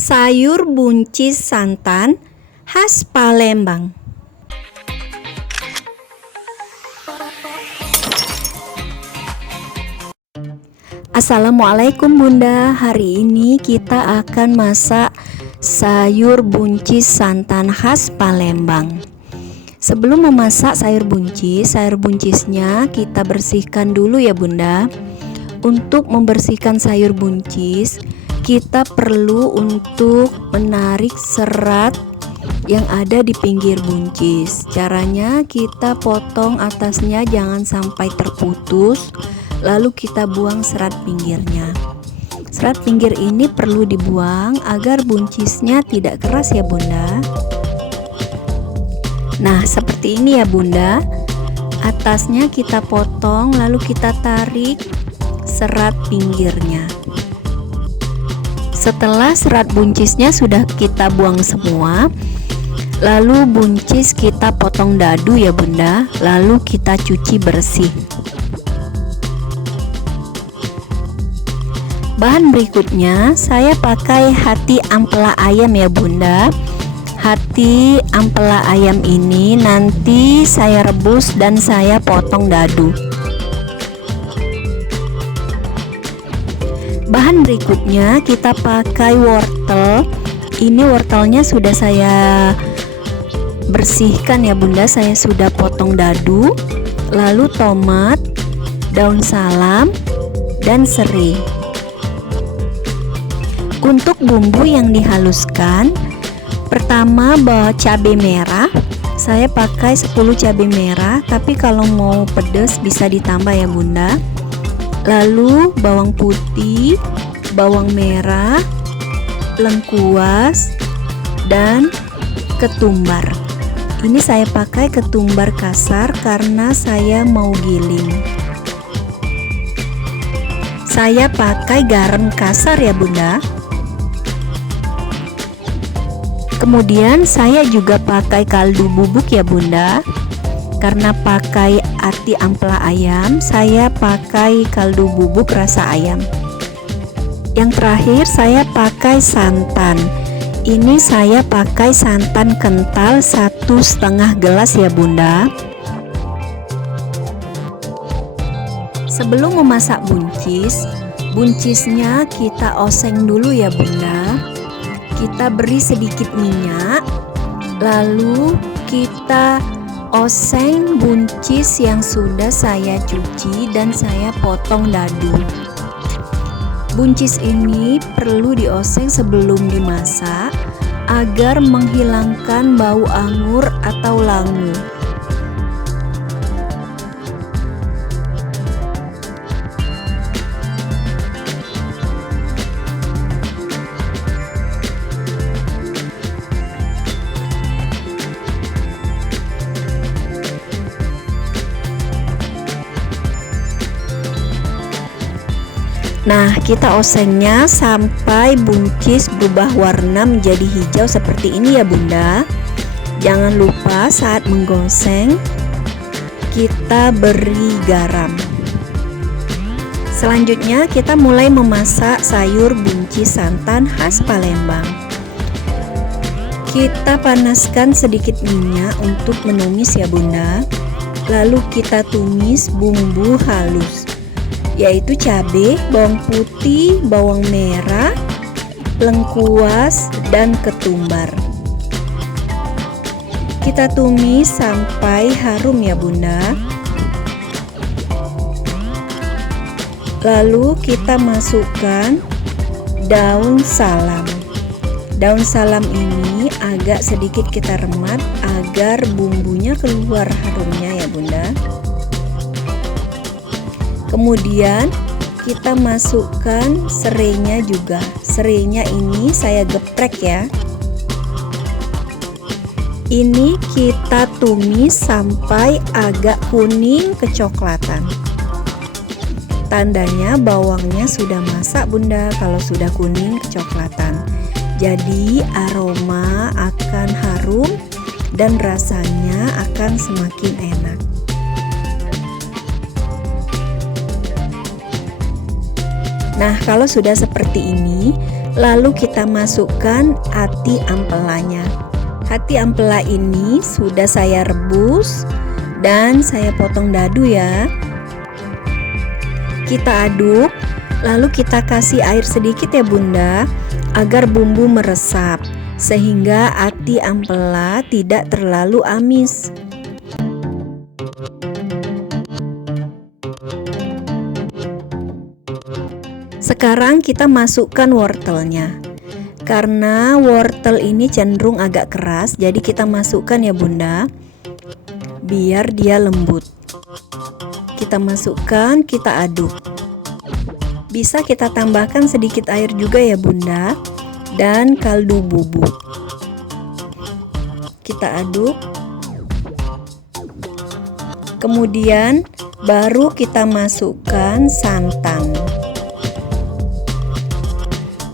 Sayur buncis santan khas Palembang. Assalamualaikum Bunda. Hari ini kita akan masak sayur buncis santan khas Palembang. Sebelum memasak sayur buncisnya kita bersihkan dulu ya Bunda. Untuk membersihkan sayur buncis, kita perlu untuk menarik serat yang ada di pinggir buncis. Caranya kita potong atasnya jangan sampai terputus, lalu kita buang serat pinggirnya. Serat pinggir ini perlu dibuang agar buncisnya tidak keras ya Bunda. Nah, seperti ini ya Bunda. Atasnya kita potong lalu kita tarik serat pinggirnya. Setelah serat buncisnya sudah kita buang semua, lalu buncis kita potong dadu ya Bunda, lalu kita cuci bersih. Bahan berikutnya saya pakai hati ampela ayam ya Bunda. Hati ampela ayam ini nanti saya rebus dan saya potong dadu. Bahan berikutnya kita pakai wortel. Ini wortelnya sudah saya bersihkan ya Bunda, saya sudah potong dadu. Lalu tomat, daun salam, dan serai. Untuk bumbu yang dihaluskan, pertama cabai merah. Saya pakai 10 cabai merah, tapi kalau mau pedas bisa ditambah ya Bunda. Lalu bawang putih, bawang merah, lengkuas, dan ketumbar. Ini saya pakai ketumbar kasar karena saya mau giling. Saya pakai garam kasar ya Bunda. Kemudian saya juga pakai kaldu bubuk ya Bunda. Karena pakai hati ampela ayam, saya pakai kaldu bubuk rasa ayam. Yang terakhir saya pakai santan. Ini saya pakai santan kental 1,5 gelas ya Bunda. Sebelum memasak buncisnya kita oseng dulu ya Bunda. Kita beri sedikit minyak, lalu kita oseng buncis yang sudah saya cuci dan saya potong dadu. Buncis ini perlu dioseng sebelum dimasak agar menghilangkan bau anggur atau langu. Nah, kita osengnya sampai buncis berubah warna menjadi hijau seperti ini ya Bunda. Jangan lupa saat menggoseng kita beri garam. Selanjutnya kita mulai memasak sayur buncis santan khas Palembang. Kita panaskan sedikit minyak untuk menumis ya Bunda. Lalu kita tumis bumbu halus, yaitu cabai, bawang putih, bawang merah, lengkuas, dan ketumbar. Kita tumis sampai harum ya Bunda. Lalu kita masukkan daun salam. Daun salam ini agak sedikit kita remat agar bumbunya keluar harumnya ya Bunda. Kemudian kita masukkan serainya juga. Serainya ini saya geprek ya. Ini kita tumis sampai agak kuning kecoklatan. Tandanya bawangnya sudah masak Bunda kalau sudah kuning kecoklatan. Jadi aroma akan harum dan rasanya akan semakin enak. Nah, kalau sudah seperti ini, Lalu kita masukkan ati ampelanya. Hati ampela ini sudah saya rebus dan saya potong dadu ya. Kita aduk, lalu kita kasih air sedikit ya Bunda, agar bumbu meresap sehingga ati ampela tidak terlalu amis. Sekarang kita masukkan wortelnya. Karena wortel ini cenderung agak keras, jadi kita masukkan ya Bunda, biar dia lembut. Kita masukkan, kita aduk. Bisa kita tambahkan sedikit air juga ya Bunda, dan kaldu bubuk. Kita aduk. Kemudian baru kita masukkan santan.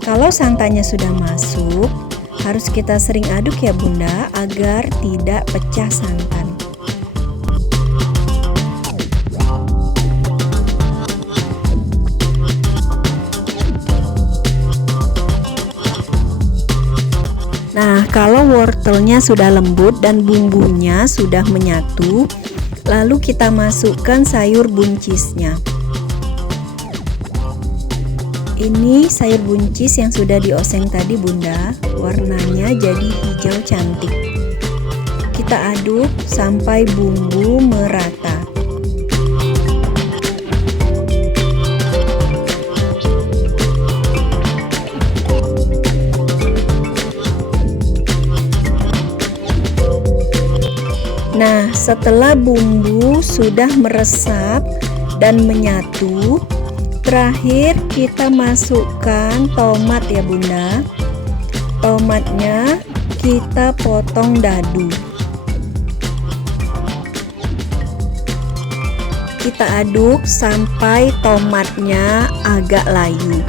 Kalau santannya sudah masuk, harus kita sering aduk ya Bunda, agar tidak pecah santan. Nah, kalau wortelnya sudah lembut dan bumbunya sudah menyatu, lalu kita masukkan sayur buncisnya. Ini sayur buncis yang sudah dioseng tadi Bunda, warnanya jadi hijau cantik. Kita aduk sampai bumbu merata. Nah, setelah bumbu sudah meresap dan menyatu, terakhir kita masukkan tomat ya Bunda. Tomatnya kita potong dadu. Kita aduk sampai tomatnya agak layu.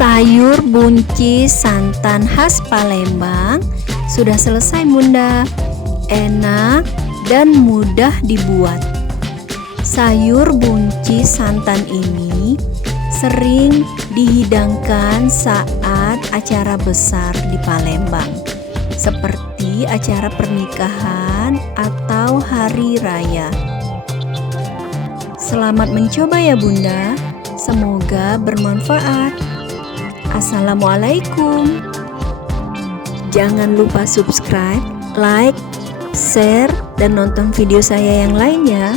Sayur buncis santan khas Palembang sudah selesai Bunda. Enak dan mudah dibuat. Sayur buncis santan ini sering dihidangkan saat acara besar di Palembang, seperti acara pernikahan atau hari raya. Selamat mencoba ya Bunda. Semoga bermanfaat. Assalamualaikum. Jangan lupa subscribe, like, share, dan nonton video saya yang lain ya.